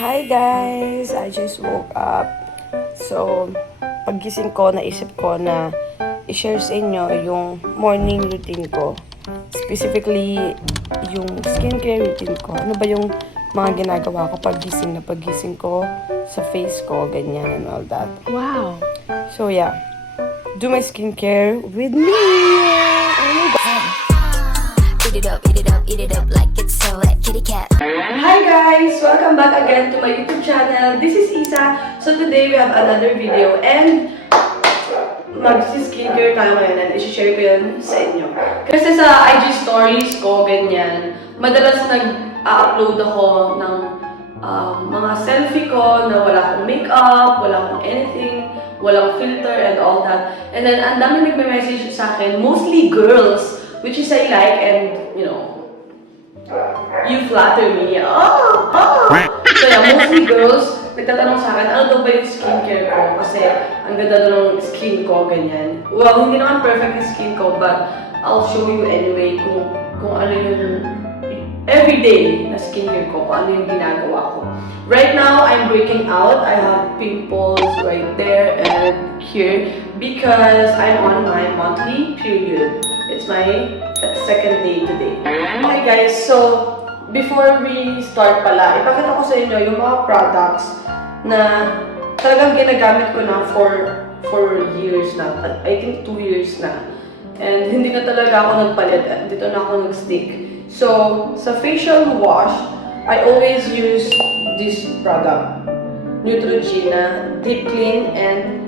Hi guys! I just woke up. So, paggising ko, naisip ko na i-share sa inyo yung morning routine ko. Specifically, yung skincare routine ko. Ano ba yung mga ginagawa ko paggising ko sa face ko, ganyan and all that. Wow. So yeah, do my skincare with me! Oh my God. Eat it up like it's so wet, kitty cat. Hi guys! Welcome back again to my YouTube channel. This is Isa. So today we have another video and mag-skincare tayo ngayon and i-share ko yun sa inyo. Kasi sa IG stories ko, ganyan, madalas nag-upload ako ng mga selfie ko na wala akong makeup, wala akong anything, walang filter and all that. And then ang dami nagme-message sa akin, mostly girls, which is I like and, you know, you flatter me. So yeah, mostly girls, nagtatanong sa akin, ano daw ba yung skincare ko? Kasi ang ganda daw ng skin ko, ganyan. Well, hindi naman perfect yung skin ko, but I'll show you anyway kung ano yung everyday na skincare ko, kung ano yung ginagawa ko. Right now, I'm breaking out. I have pimples right there and here because I'm on my monthly period. It's my second day today. Okay guys, so before we start pala, ipakita ko sa inyo yung mga products na talagang ginagamit ko na for years na. I think 2 years na. And hindi na talaga ako nagpalit at dito na ako nag-stick. So, sa facial wash, I always use this product. Neutrogena Deep Clean and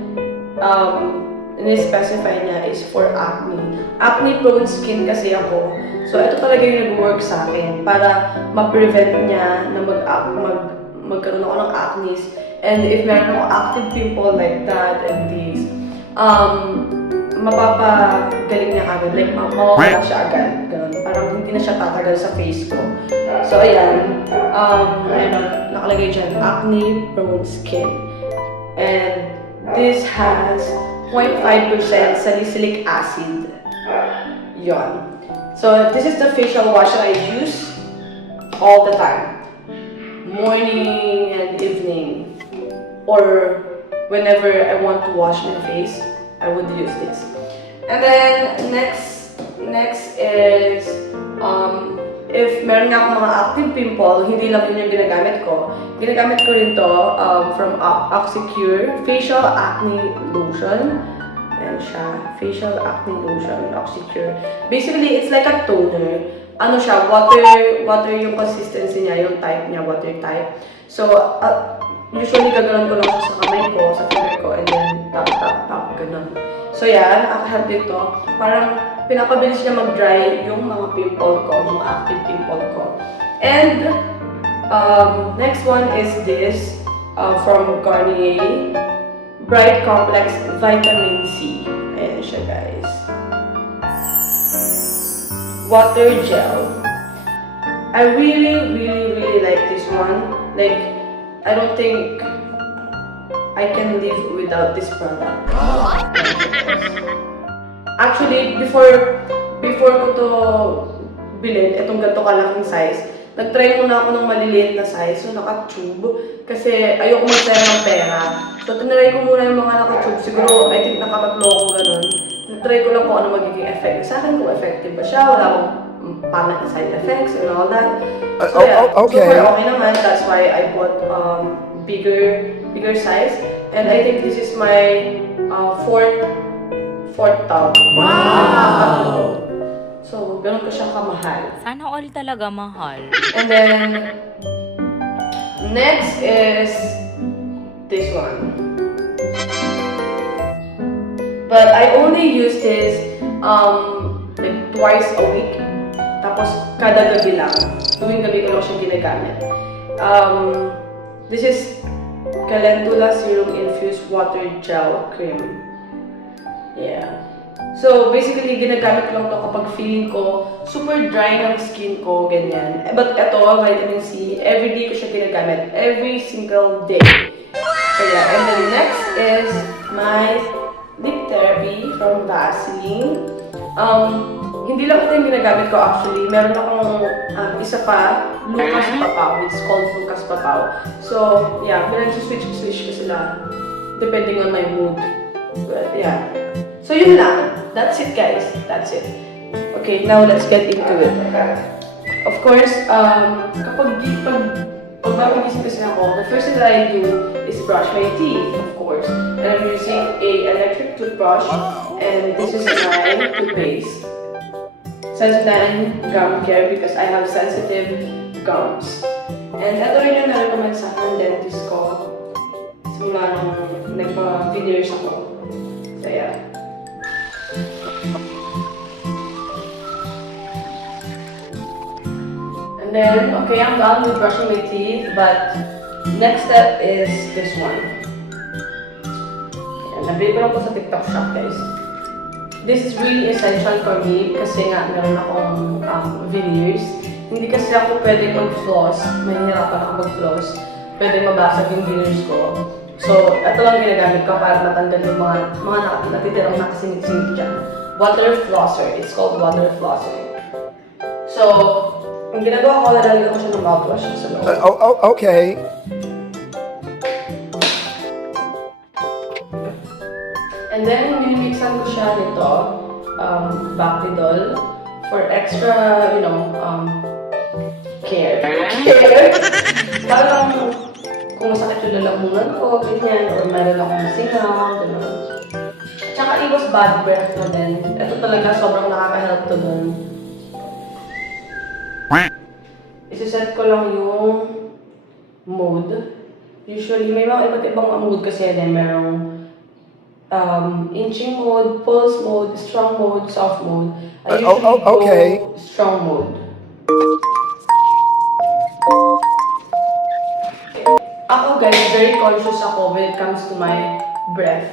ini-specify niya is for acne. Acne-prone skin kasi ako. So, ito talaga yung nag-work sa akin para ma-prevent niya na magkaroon ako ng acne. And if meron ako active pimple like that and this, mapapagaling niya agad. Like, mawawala siya agad. Ganun. Parang hindi na siya tatagal sa face ko. So, ayan. Nakalagay dyan, acne-prone skin. And this has 0.5% salicylic acid. Yon. So, this is the facial wash that I use all the time. Morning and evening. Or whenever I want to wash my face, I would use this. And then, next is, if meron na akong mga active pimple, hindi lang yun yung ginagamit ko. Ginagamit ko rin to from Oxycure Facial Acne Lotion. Ayan siya. Facial Acne Lotion, Oxycure. Basically, it's like a toner. Ano siya, water yung consistency niya, yung type niya, water type. So, usually gaganon ko lang siya sa kamay ko, sa finger ko, and then tap, ganun. So, yan, nakaka-help dito. Parang pinapabilis niya mag-dry yung mga pimple ko, yung active pimple ko. And, next one is this, from Garnier, Bright Complex Vitamin C. Ayan siya, guys. Water gel. I really like this one. Like, I don't think I can live without this product. Actually, before ko to bilhin, itong ganito kalaking size, nag-try muna ako ng maliliit na size, so naka-tube, kasi ayoko mag-try ng pera. So, tinry ko muna yung mga naka-tube. Siguro, I think nakatatlo ako ganun. Nag-try ko lang kung ano magiging effect sa akin, kung effective ba siya, wala akong pangit na side effects and all that. So, yeah, okay. Super okay naman. That's why I bought bigger size. And I think this is my fourth tub. Wow! So, ganun ko siya kamahal. Sana all talaga mahal. And then, next is this one. But I only use this like twice a week. Tapos, kada gabi lang. Tuwing gabi ko lang siya ginagamit. This is Calendula Serum Infused Water Gel Cream. Yeah. So, basically, ginagamit ko lang ito kapag feeling ko super dry ng skin ko, ganyan. But ito, vitamin C, everyday ko siya ginagamit. Every single day. So, yeah. And then next is my lip therapy from Vaseline. hindi lang ito yung ginagamit ko actually. Meron akong isa pa, Lucas Papaw. It's called Lucas Papaw. So, yeah, pinag-switch ko sila depending on my mood. But, yeah. So, yun lang. That's it, guys. That's it. Okay, now let's get into it. Of course, kapag bago gising kasi ako, the first thing that I do is brush my teeth, of course. And I'm using a electric toothbrush, and this is my toothpaste. Sensodyne gum care because I have sensitive gums. And ito rin yung na-recommend sa akin ng dentist ko. Simula nung nagpa-videos ako. So yeah. And then, okay, I'm done with brushing my teeth, but next step is this one. Ayan, nabili ko lang po sa TikTok shop, guys. This is really essential for me kasi nga meron akong veneers. Hindi kasi ako pwede mag-floss. Mahihirapan ako mag-floss. Pwede mabasag yung veneers ko. So, ito lang ginagamit ko para matanggal yung mga natitirang nakasingit-singit dyan. Water flosser. It's called water flosser. So, ang ginagawa ko, lalagyan ko siya ng mouthwash sa loob. Okay. And then, minimixan ko siya nito, Bactidol, for extra, care. Parang kung masakit yung lalamunan ko, ganyan, or meron akong singaw, gano'n. Tsaka iwas bad breath na din. Ito talaga sobrang nakaka-help to dun. Isiset ko lang yung mode. Usually, may mga iba't ibang mode kasi din. Merong inching mode, pulse mode, strong mode, soft mode. I usually okay. go strong mode. Ako guys, very conscious ako when it comes to my breath.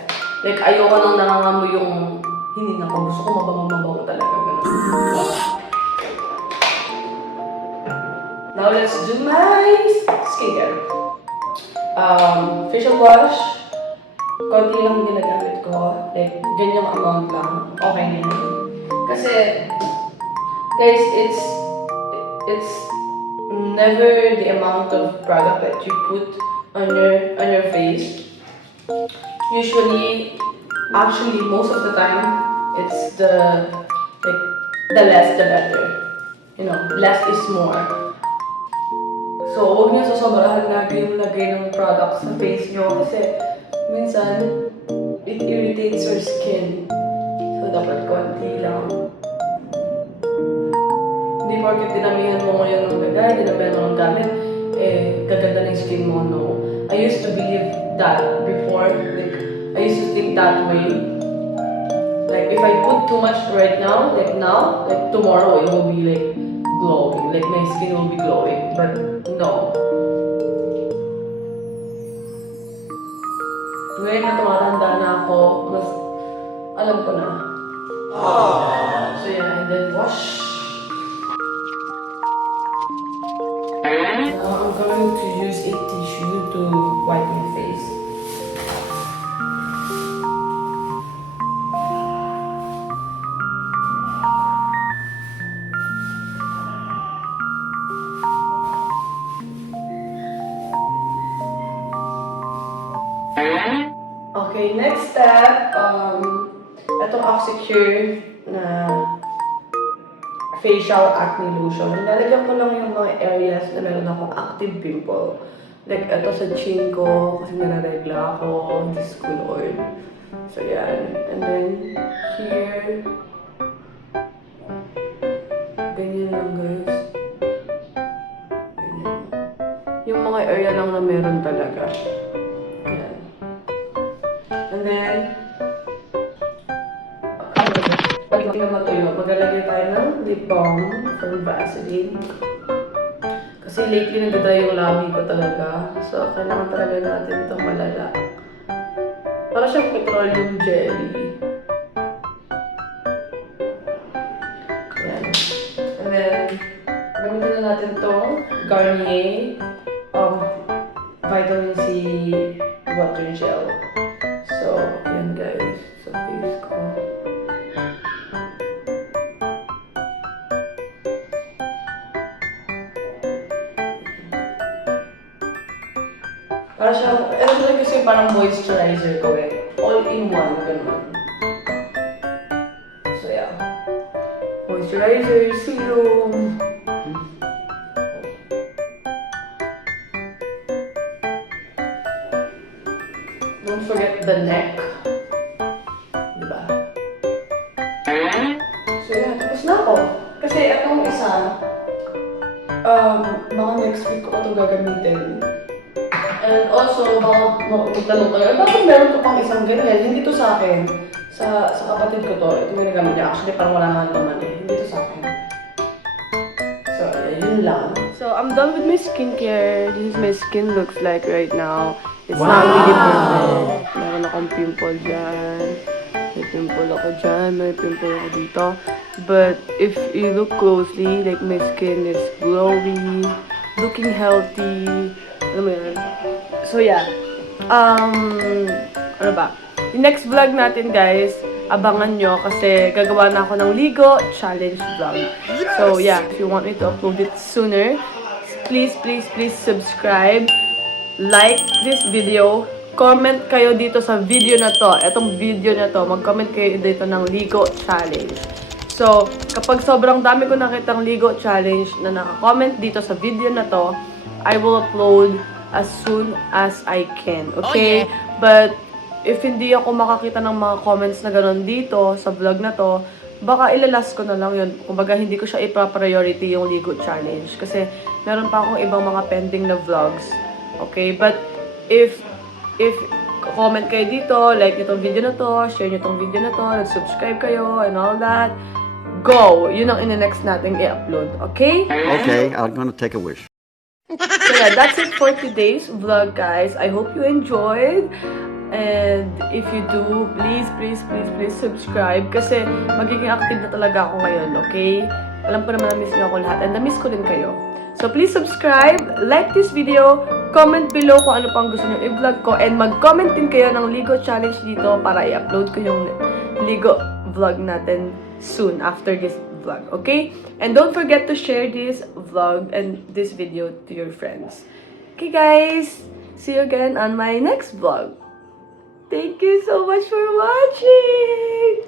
Like, ayoko nang nangangamoy yung hininga ko. Gusto ko mabango-mabango talaga. Ganun. Now let's do my skincare. Facial wash. Konti lang ginagamit ko. Like, ganyang amount lang. Okay na yun. Kasi, guys, it's never the amount of product that you put on your face. Usually, actually, most of the time, it's the less the better. Less is more. So, huwag niyo sasobrahan lagi yung lagay ng product sa face niyo kasi minsan, it irritates your skin. So, dapat konti lang. Hindi porket dinamihan mo ngayon ng lagay, dinamihan mo ng gamit, gaganda ng skin mo, no. I used to believe that before, like, I used to think that way. Like, if I put too much right now, like tomorrow, it will be, like, glowing. Like, my skin will be glowing. But, no. Ngayon na tumatanda na ako, mas alam ko na. So yeah, and then wash. Now I'm going to use a tissue to wipe my face. Okay, next step, itong Oxycure na facial acne lotion. Lalagyan ko lang yung mga areas na meron akong active pimple. Like, ito sa chin ko, kasi nanaregla ako, this cool oil. So, yan. And then, here. Ganyan lang, guys. Ganyan. Yung mga area lang na meron talaga. Yan. And then, pag hindi na matuyo, maglalagay tayo ng lip balm from Vaseline. Kasi lately nagdadry yung labi ko talaga. So, kailangan talaga natin itong malala. Para siyang petroleum jelly. Ayan. And then, gamitin na natin itong Garnier Vitamin C Water Gel. So, yan guys. Sa face ko. Para siya, ito talaga kasi parang moisturizer ko eh. All in one, ganun. So yeah. Moisturizer, serum. Don't forget the neck. Diba? So yeah, tapos na ako. Kasi itong isa, baka next week ko ito gagamitin. And also, baka magtanong kayo, bakit meron ko pang isang ganyan? Hindi to sa akin. Sa kapatid ko to, ito yung nagamit niya. Actually, parang wala naman naman eh. Hindi to sa akin. So, yeah, yun lang. So, I'm done with my skincare. This is my skin looks like right now. It's not really perfect. Meron akong pimple dyan. May pimple ako dyan. May pimple ako dito. But if you look closely, like my skin is glowy, looking healthy. Alam mo yun? So yeah. Ano ba? Yung next vlog natin guys, abangan nyo kasi gagawa na ako ng Ligo Challenge vlog. So yeah, if you want me to upload it sooner, please subscribe, like this video, comment kayo dito sa video na to. Etong video na to, mag-comment kayo dito ng Ligo Challenge. So, kapag sobrang dami ko nakitang Ligo Challenge na naka-comment dito sa video na to, I will upload as soon as I can, okay? But, if hindi ako makakita ng mga comments na gano'n dito sa vlog na to, baka ilalas ko na lang yun. Kumbaga, hindi ko siya ipa-priority yung Ligo Challenge. Kasi, meron pa akong ibang mga pending na vlogs. Okay? But, if comment kayo dito, like itong video na to, share nyo itong video na to, nag-subscribe kayo, and all that, go! Yun ang ina-next nating i-upload. Okay? Okay, I'm gonna take a wish. So yeah, that's it for today's vlog, guys. I hope you enjoyed. And if you do, please subscribe. Kasi magiging active na talaga ako ngayon, okay? Alam ko naman na-miss niyo ako lahat. And na-miss ko din kayo. So please subscribe, like this video, comment below kung ano pang gusto niyo i-vlog ko. And mag-comment din kayo ng Ligo Challenge dito para i-upload ko yung Ligo vlog natin soon after this vlog, okay? And don't forget to share this vlog and this video to your friends. Okay, guys? See you again on my next vlog. Thank you so much for watching!